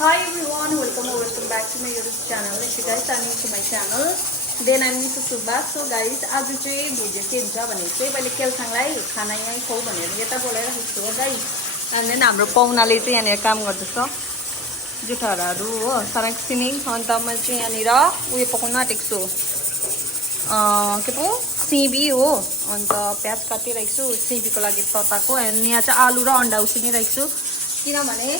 Hi everyone, welcome or welcome back to my YouTube channel. If you guys are new to my channel, then I'm Mrs. Subha. So guys, आज चाहिँ video के हुन्छ भने चाहिँ मैले केलसाङलाई खाना यहीँ खाऊ भनेर यता बोलाइरहेको छु गाइस. अनि देन हाम्रो पाहुनाले चाहिँ यहाँनिर काम गर्दैछ जुठाहरू हो साराक्सिनी. अन्त मैले चाहिँ यहाँनिर उयो पकाउन आँटेको छु के पो सिबी हो. अन्त प्याज काटिरहेको छु सिबीको लागि तताको. अनि यहाँ चाहिँ आलु र अन्डा उसिनिरहेको छु किनभने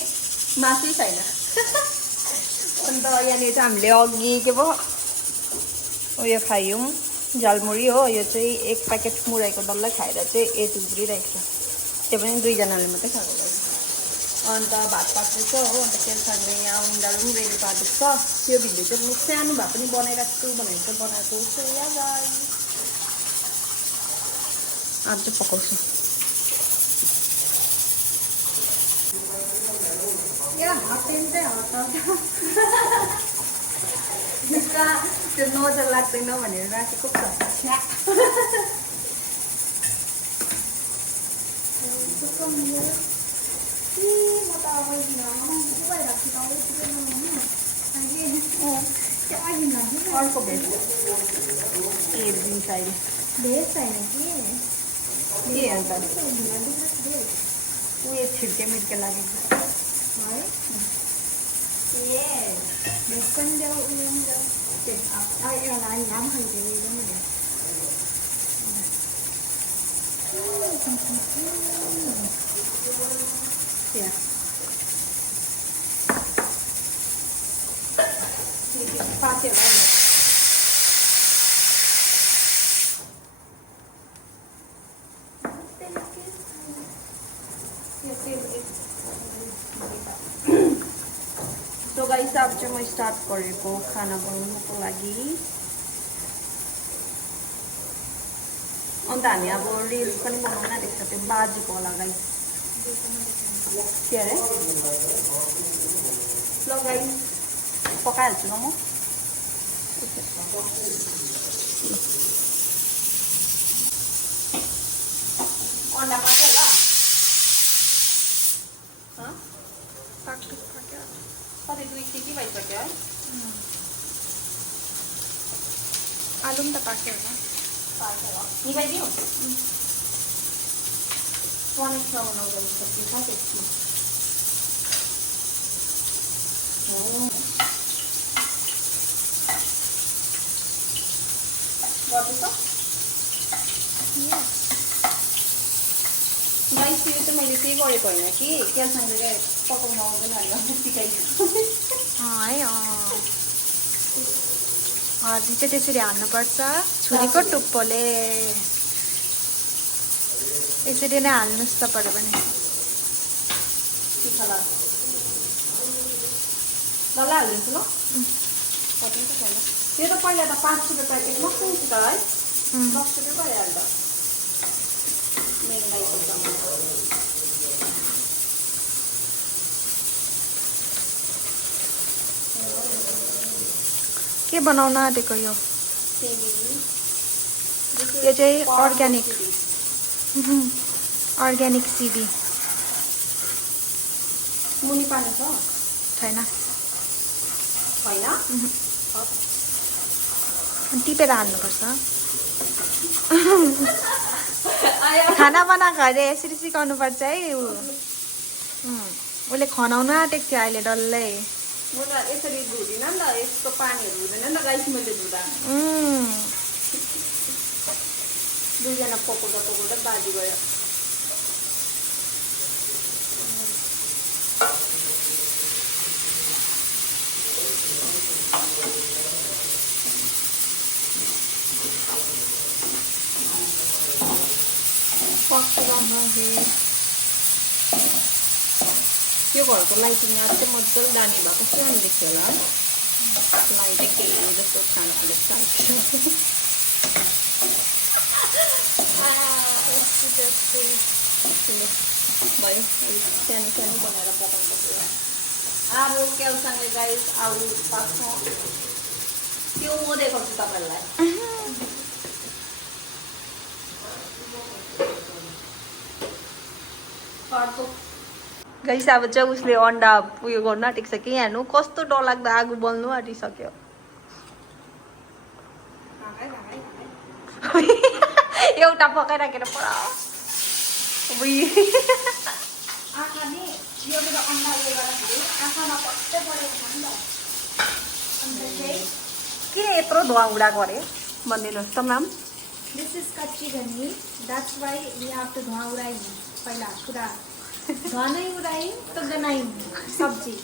मासु छैन. अन्त यहाँनिर चाहिँ हामीले अघि के पो उयो खायौँ झालमुरी हो. यो चाहिँ एक प्याकेट मुरैको डल्लै खाएर चाहिँ एज उब्रिरहेको छ. त्यो पनि दुईजनाले मात्रै खाएको लागि. अन्त भात पाक्दैछ हो. अन्त केलसाङले यहाँ उनीहरू पनि रेडी पार्दैछ. त्यो भिडियो चाहिँ म सानो भए पनि बनाइरहेको छु भनेर चाहिँ बनाएको छु. या गाइस आज चाहिँ पकाउँछु. क्या हटेन्दै हटाउँछ त्यो नजर लाग्दैन भनेर राखेको छ. अर्को भेज हेरिदिन्छ अहिले. भेज छैन के अन्त उयो छिर्के मिर्के लागेको है. भेज पनि देऊ उयो पनि देऊ. So guys, अब चाहिँ म स्टार्ट गरेको खाना बनाउनुको लागि. अन्त हामी अब रिल्स पनि बनाउन आँटेको छ. त्यो बाजेको होला गाइस के अरे. ल गाइस पकाइहाल्छु न म. अन्डा पाक्यो होला. कति 2 सिटी भइसक्यो है. आलु पनि त पाक्यो होला. निभाइदियो पनिर बनाउनु गइसक्यो छ त्यसमा. गर्दैछ गाइस. यो चाहिँ मैले त्यही गरेको होइन कि केलसाङले पकाउन आउँदैन भनेर सिकाइदिएको है. हर्दी चाहिँ त्यसरी हाल्नुपर्छ छुरीको टुप्पोले. यसरी नै हाल्नुहोस् तपाईँहरू पनि. डल्लै हालिदिन्छु ल. त्यो त पहिला त 5 रुपियाँ प्याकेट मात्रै हुन्छ त है. 10 रुपियाँ भइहाल्छ. के बनाउन आँटेको यो चाहिँ अर्ग्यानिक सिबी. मुनि पानी छ छैन टिपेर हाल्नुपर्छ. खाना बनाएको अरे यसरी सिकाउनु पर्छ है. उसले खनाउनु आँटेको थियो अहिले डल्लै. यसरी धुँदिन नि त. यस्तो पानीहरू हुँदैन नि त गाइस. मैले धुँदा दुईजना पकाउँदा बाजी गयो. यो घरको लाइटिङ आज चाहिँ मजाले जाने भएको सानो देखियो होला. लाइट के जस्तो खाना अलिक भयो. सानो सानो बनाएर पकाउनु पर्छ. अब केलसाङले गाइस आलु पाक्छ. त्यो म देखाउँछु तपाईँहरूलाई. अर्को गाइस अब चाहिँ उसले अन्डा उयो गर्नु आँटेको छ कि हेर्नु कस्तो डरलाग्दो आगो बल्नु आँटिसक्यो एउटा पकाइराखेर पुरा के यत्रो धुवा उडा गरे भनिदिनुहोस् त ma'am This is kachi ghani. That's why we have to धुआं उड़ाई पहला पूरा धुआं नहीं उड़ाई तो गनाई सब्जी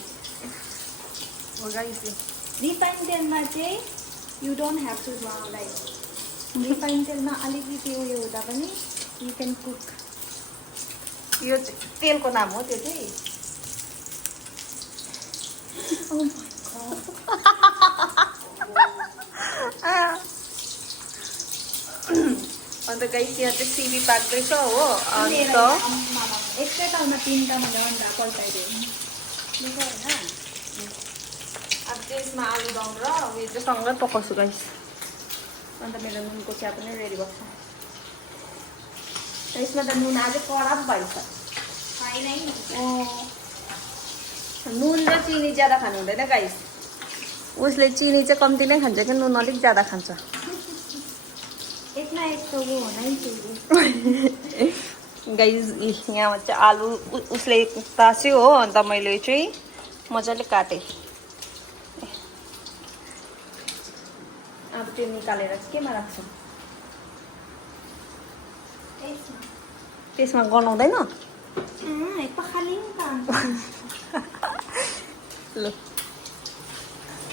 रिफाइन तेलमा चाहिँ you don't have to धुआं उड़ाई रिफाइन तेलमा अलिकति उयो हुँदा पनि you can cook यो तेलको नाम हो त्यो चाहिँ oh my god अन्त गाइस यहाँ चाहिँ सिबी पाक्दैछ हो अन्त एकैतालमा तीनटा मैले अन्डा पल्टाइदिएँ अब त्यसमा आलुदम र उयो चाहिँ सँगै पकाउँछु गाइस अन्त मेरो नुनको चिया पनि रेडी भएको छ यसमा त नुन अझै खराब भएछ नुन र चिनी ज्यादा खानु हुँदैन गाइस उसले चिनी चाहिँ कम्ती नै खान्छ कि नुन अलिक ज्यादा खान्छ एकमा एक त वो होना ही चाहिए गाइस यहाँ चाहिँ आलु उसले तास्यो हो अन्त मैले चाहिँ मजाले काटेँ अब त्यो निकालेर चाहिँ केमा राख्छु त्यसमा गनाउँदैन ल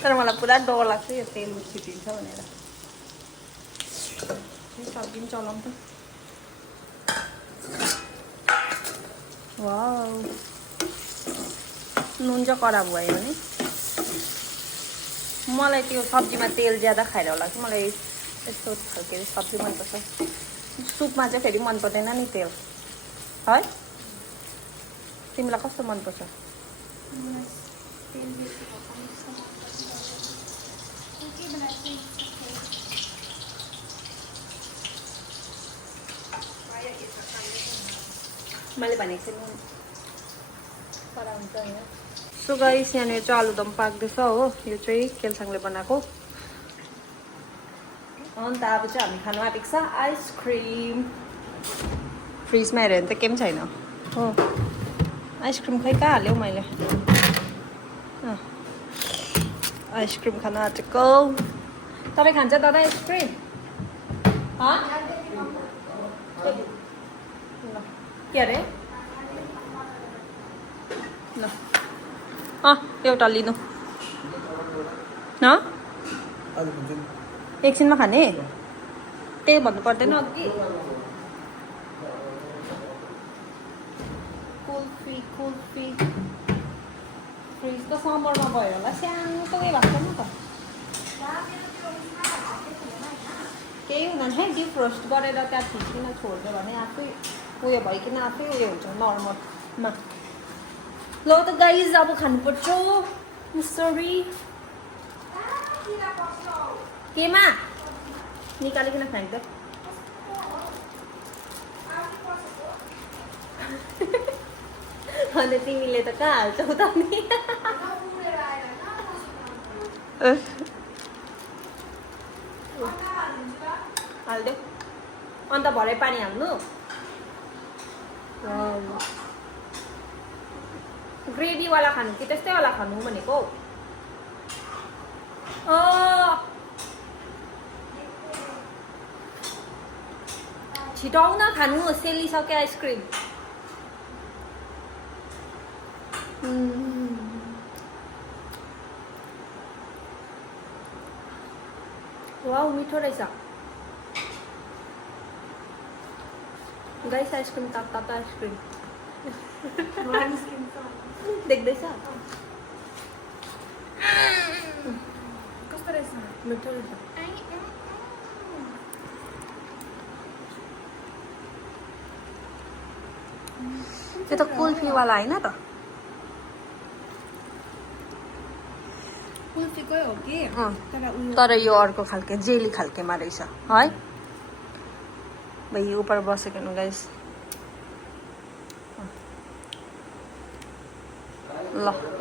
तर मलाई पुरा डर लाग्छ यो तेल छिटिन्छ भनेर सब्जी पनि चलाउँ त वाउ नुन चाहिँ कडा भयो भने मलाई त्यो सब्जीमा तेल ज्यादा खाएर होला कि मलाई यस्तो खालको सब्जी मनपर्छ सुपमा चाहिँ फेरि मन पर्दैन नि तेल है तिमीलाई कस्तो मनपर्छ मैले भनेको थिएँ नुन कडा हुन्छ होइन सो गाइस यहाँनिर चाहिँ आलुदम पाक्दैछ हो यो चाहिँ केलसाङले बनाएको अन्त अब चाहिँ हामी खानु आँटेको छ आइसक्रिम फ्रिजमा हेऱ्यो भने त केही पनि छैन हो आइसक्रिम खै कहाँ हाल्यो मैले आइसक्रिम खानु आँटेको तपाईँ खान्छ दादा आइसक्रिम के अरे ल एउटा लिनु एकछिनमा खाने त्यही भन्नु पर्दैन अघि कुल्फी कुल्फी फ्रिज त समरमा भयो होला सानो त उयो भएको छैन त केही हुँदैन है डिप रोस्ट गरेर त्यहाँ थिचिकन छोड्यो भने आफै उयो भइकन आफै उयो हुन्छ नर्मलमा ल त गाइज अब खानुपर्छ सरी केमा निकालिकन फ्याँक्दै अन्त तिमीले त कहाँ हाल्छौ त नि हालिदेऊ अन्त भरे पानी हाल्नु ग्रेभीवाला खानु कि त्यस्तैवाला खानु भनेको छिटाउ न खानु सेलिसक्यो आइसक्रिम वाउ मिठो रहेछ गाइस आइसक्रिम तातो आइसक्रिम देख्दैछ कस्तो रहेछ मिठो रहेछ त्यो त कुल्फीवाला होइन त कुल्फीकै हो कि तर यो अर्को खालके जेली खालकेमा रहेछ है भाइ ऊपर बसेको गाइस ल